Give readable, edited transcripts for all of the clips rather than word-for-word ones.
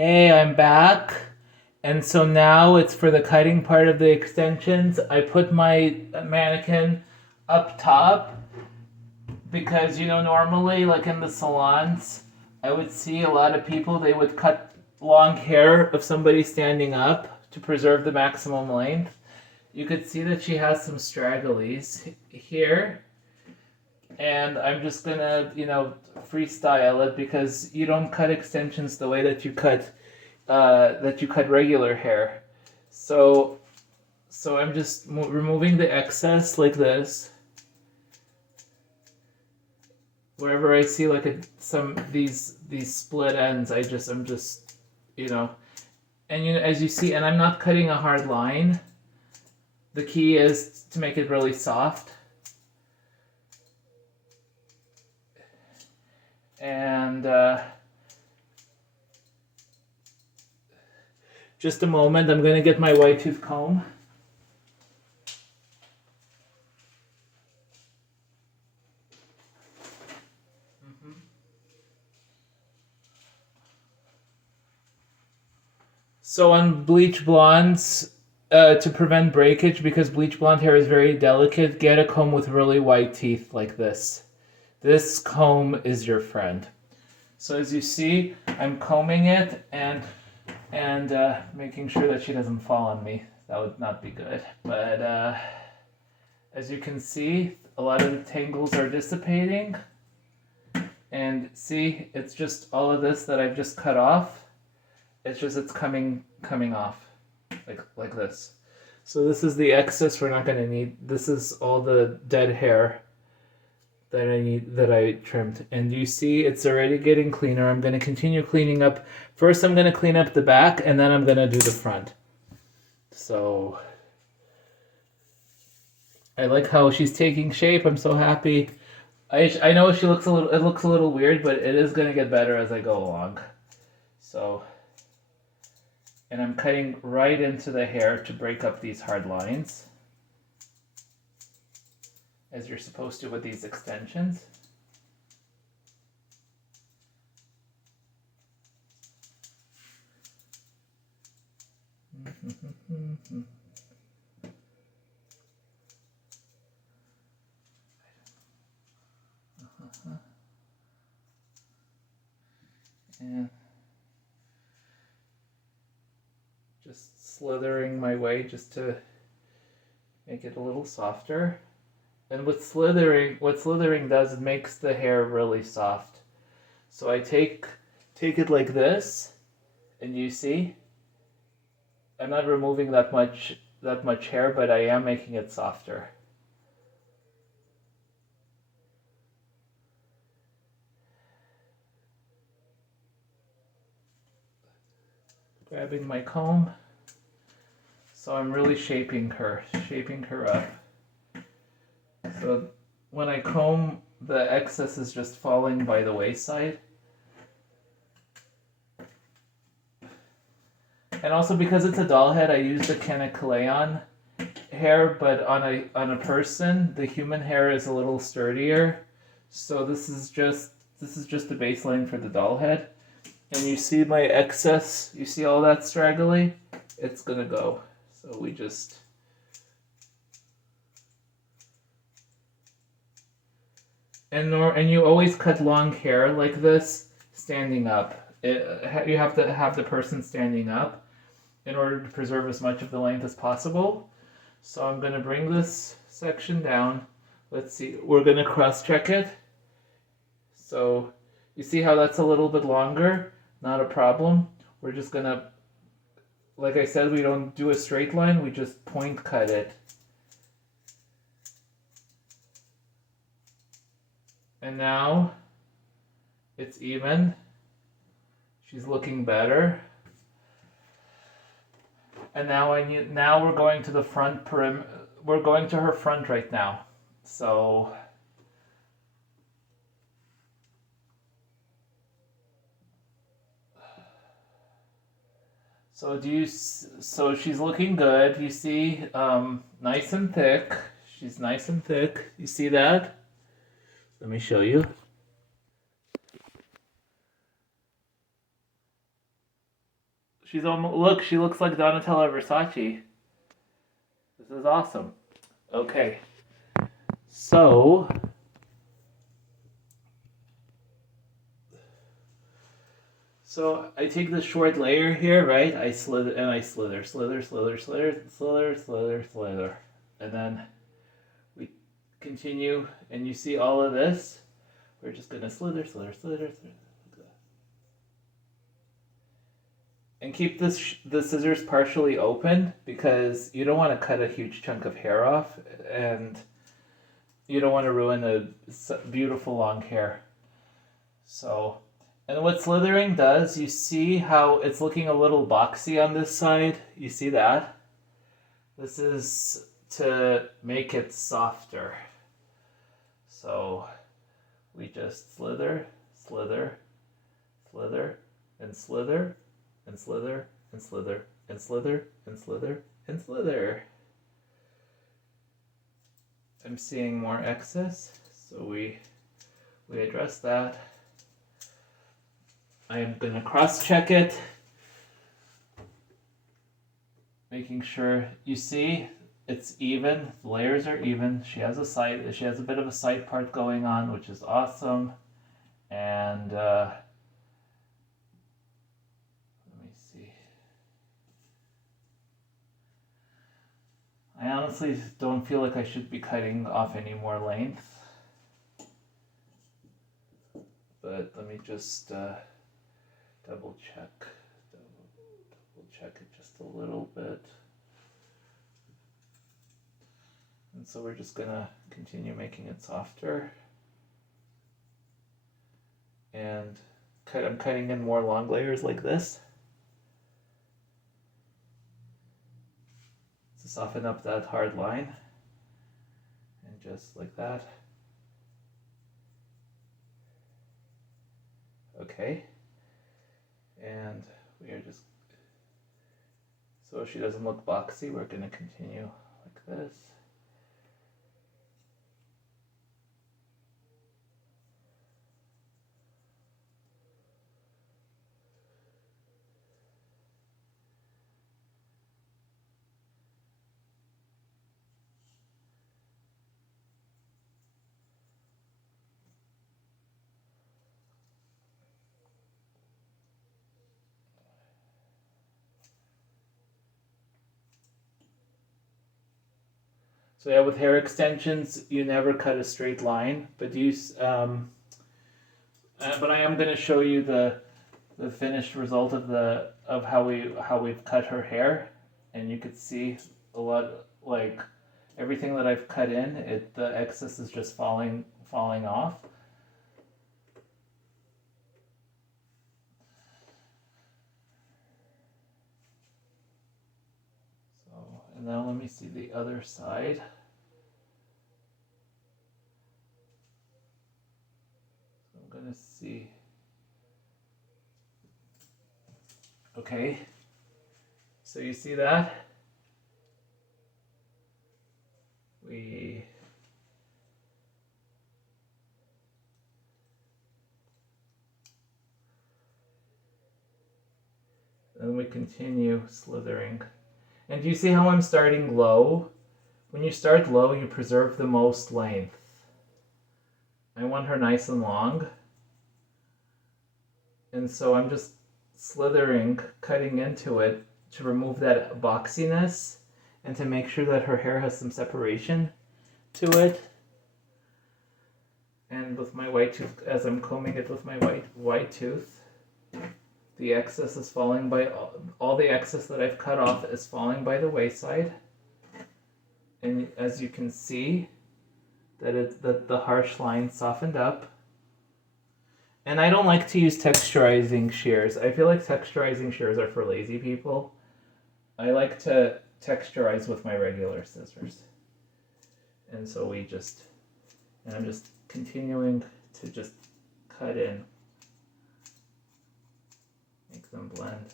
Hey, I'm back. And so now it's for the cutting part of the extensions. I put my mannequin up top because, normally, like in the salons, I would see a lot of people, they would cut long hair of somebody standing up to preserve the maximum length. You could see that she has some stragglies here. And I'm just gonna, freestyle it because you don't cut extensions the way that you cut regular hair. So I'm just removing the excess like this. Wherever I see like some these split ends, I'm just you know, and as you see, and I'm not cutting a hard line. The key is to make it really soft. And just a moment, I'm gonna get my white tooth comb. So on bleach blondes, to prevent breakage, because bleach blonde hair is very delicate, get a comb with really white teeth like this. This comb is your friend. So as you see, I'm combing it and making sure that she doesn't fall on me. That would not be good. But as you can see, a lot of the tangles are dissipating. And see, it's just all of this that I've just cut off. It's coming off like this. So this is the excess we're not going to need. This is all the dead hair that I trimmed. And you see it's already getting cleaner. I'm going to continue cleaning up. First I'm going to clean up the back and then I'm going to do the front. So I like how she's taking shape. I'm so happy. I know it looks a little weird, but it is going to get better as I go along. So, and I'm cutting right into the hair to break up these hard lines, as you're supposed to with these extensions. And just slithering my way just to make it a little softer. And with slithering, what slithering does, it makes the hair really soft. So I take it like this, and you see, I'm not removing that much hair, but I am making it softer. Grabbing my comb. So I'm really shaping her up. So when I comb, the excess is just falling by the wayside. And also because it's a doll head, I use the Kanakaleon hair, but on a person, the human hair is a little sturdier. So this is just the baseline for the doll head. And you see my excess, you see all that straggly? It's gonna go. So we just... And you always cut long hair like this, standing up. You have to have the person standing up in order to preserve as much of the length as possible. So I'm gonna bring this section down. Let's see, we're gonna cross-check it. So you see how that's a little bit longer? Not a problem. We're just gonna, like I said, we don't do a straight line, we just point cut it. And now it's even. She's looking better. And now we're going to the front we're going to her front right now. So so she's looking good. You see, nice and thick. She's nice and thick. You see that? Let me show you. She's almost, look, she looks like Donatella Versace. This is awesome. Okay. So I take this short layer here, right? I slither and I slither, slither, slither, slither, slither, slither, slither. And then we continue, and you see all of this. We're just gonna slither, slither, slither, slither. And keep the scissors partially open because you don't want to cut a huge chunk of hair off, and you don't want to ruin a beautiful long hair. So, and what slithering does, you see how it's looking a little boxy on this side? You see that? This is to make it softer. So we just slither, slither, slither, and slither, and slither, and slither, and slither, and slither, and slither. I'm seeing more excess, so we address that. I am going to cross-check it, making sure you see it's even. The layers are even. She has a bit of a side part going on, which is awesome. And let me see. I honestly don't feel like I should be cutting off any more length, but let me just double check it just a little bit. And so we're just gonna continue making it softer. And I'm cutting in more long layers like this to soften up that hard line. And just like that. Okay. And we are just, so she doesn't look boxy, we're going to continue like this. So yeah, with hair extensions, you never cut a straight line, but but I am going to show you the finished result of how we've cut her hair, and you could see a lot, like everything that I've cut in, the excess is just falling off. So, and now let me see the other side. So I'm gonna see. Okay, so you see that? Then we continue slithering. And do you see how I'm starting low? When you start low, you preserve the most length. I want her nice and long. And so I'm just slithering, cutting into it to remove that boxiness and to make sure that her hair has some separation to it. And with my white tooth, as I'm combing it with my white tooth, the excess is falling by, all the excess that I've cut off is falling by the wayside. And as you can see, that the harsh line softened up. And I don't like to use texturizing shears. I feel like texturizing shears are for lazy people. I like to texturize with my regular scissors. And so I'm just continuing to just cut in. Make them blend.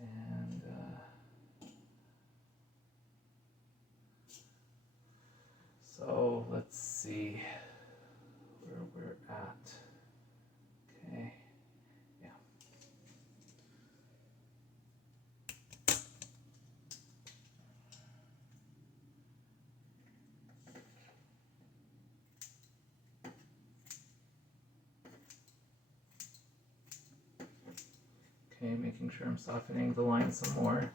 And so let's see. Okay, making sure I'm softening the line some more.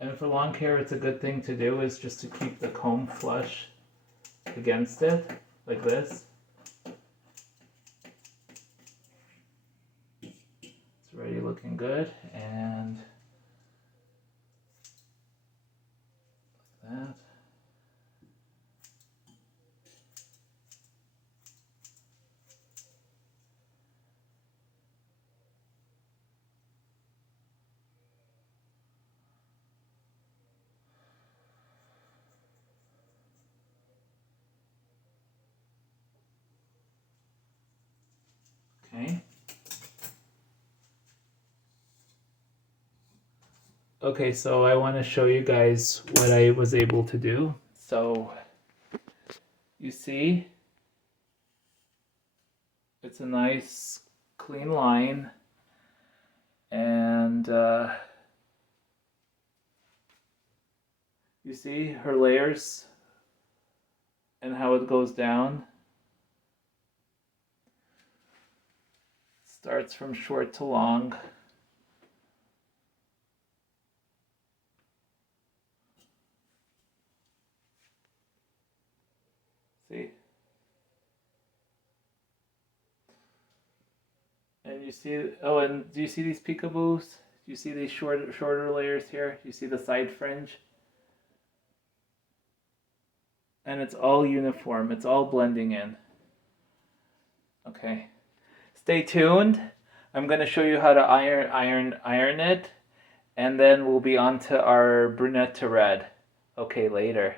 And for lawn care, it's a good thing to do is just to keep the comb flush against it, like this. It's already looking good, and like that. Okay. Okay, so I want to show you guys what I was able to do. So, you see, it's a nice clean line, and you see her layers and how it goes down. Starts from short to long. See? And you see, oh, and do you see these peekaboos? Do you see these shorter layers here? You see the side fringe? And it's all uniform. It's all blending in. Okay. Stay tuned. I'm going to show you how to iron it, and then we'll be on to our brunette to red. Okay, later.